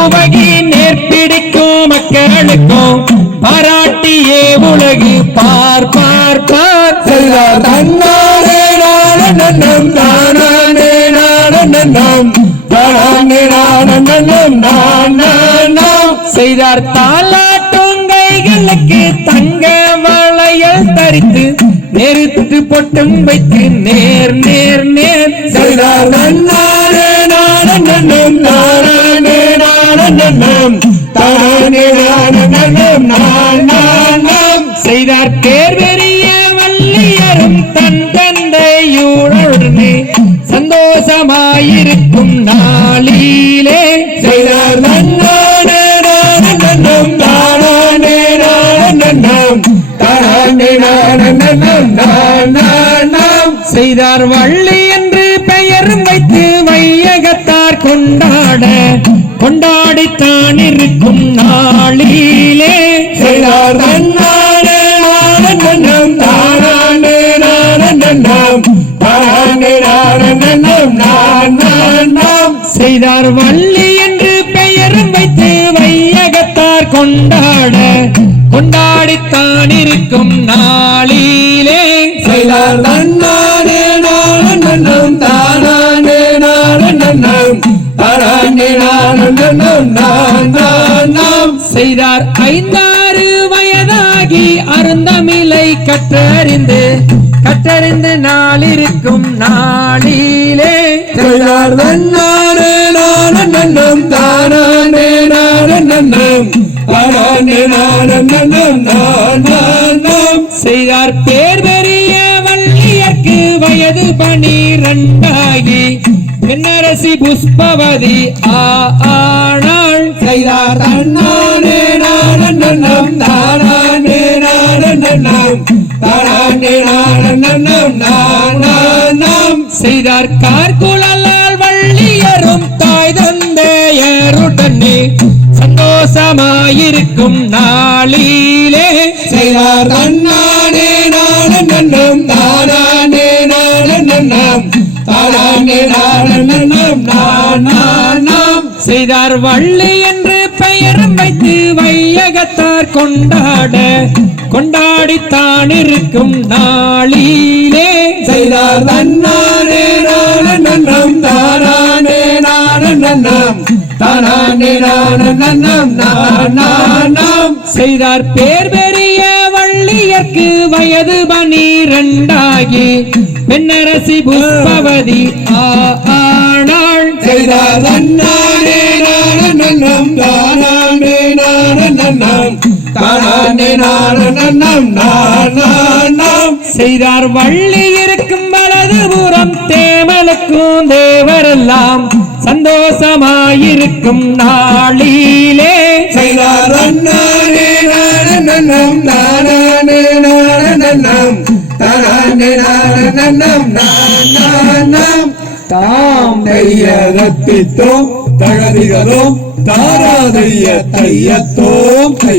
உவகி நேர்பிடிக்கும் மக்களுக்கும் பாராட்டியே உலகு. பார் பார் பார். செய்தார் தன்னானே நான நன்னம் தானானே நான நன்னம். தானானே நான நன்னம் செய்தார் தாலாட்டும் கைகளுக்கு தங்க வளையல் தரித்து நெருத்து பொட்டும் வைத்து நேர் நேர் நேர். செய்தார் தன்னானே நான செய்தார் தேர்வெறிய வள்ளியரும் தன் தந்தையுடனே சந்தோஷமாயிருக்கும் நாளிலே. செய்தார் நன்னம் தானானே நான நன்னம் தானானே நாம். செய்தார் வள்ளி என்று பெயரும் வைத்து வையகத்தார் கொண்டாட கொண்டாடித்தான் இருக்கும் நாளிலே. செய்தார் வள்ளி என்று பெயரும் வைத்து வையகத்தார் கொண்டாட கொண்டாடித்தான் இருக்கும் நாளிலே. செய்தார் தன்னானே செய்தார். ஐந்தாறு வயதாகி அருந்தமிலை கற்றறிந்து கற்றறிந்து நாளிருக்கும் நாளிலே செய்தார். தன்னானே நான நன்னம் தானானே நான நன்னம் தானானே நான நன்னம் நான் நான் நாம் செய்தார். பேர் பெரிய வள்ளியர்க்கு வயது பனிரெண்டாகி பெண்ணரசி புஷ்பவதி. ஆனாள் செய்தார் தன்னானே நான நன்னம். தானானே நான நன்னம். தானானே நான நன்னம். செய்தார் கார்குழலால் வள்ளியரும் தாய் தந்தையருடனே. சந்தோஷமாயிருக்கும் நாளிலே. செய்தார் தன்னானே நான நன்னம். தானானே நான நன்னம். தானானே நான செய்தார் வள்ளி என்று பெயரும் வைத்து வையகத்தார் கொண்டாட கொண்டாடித்தான் இருக்கும் நாளிலே. செய்தார் தன்னானே நான நன்னம் தானானே நான நன்னம் தானானே நான நன்னம் நான் நான் நாம் செய்தார் பேர் பெரிய வள்ளியர்க்கு வயது பனிரெண்டாகி பெண்ணரசி புஷ்பவதி. ஆனாள் செய்தார். தன்னானே நன்னம் தானானே நான நன்னம். தானானே நான நன்னம் நான் செய்தார் வள்ளி இருக்கும் வலதுபுறம் தேவலுக்கும் தேவரெல்லாம் சந்தோஷமாயிருக்கும் நாளிலே. செய்தார் தன்னானே நான நன்னம் தானானே நான நன்னம். தானானே நான நன்னம் தாம் தையகத்தித்தோம் தகதிகளோம் தாராதைய தையத்தோம் கை.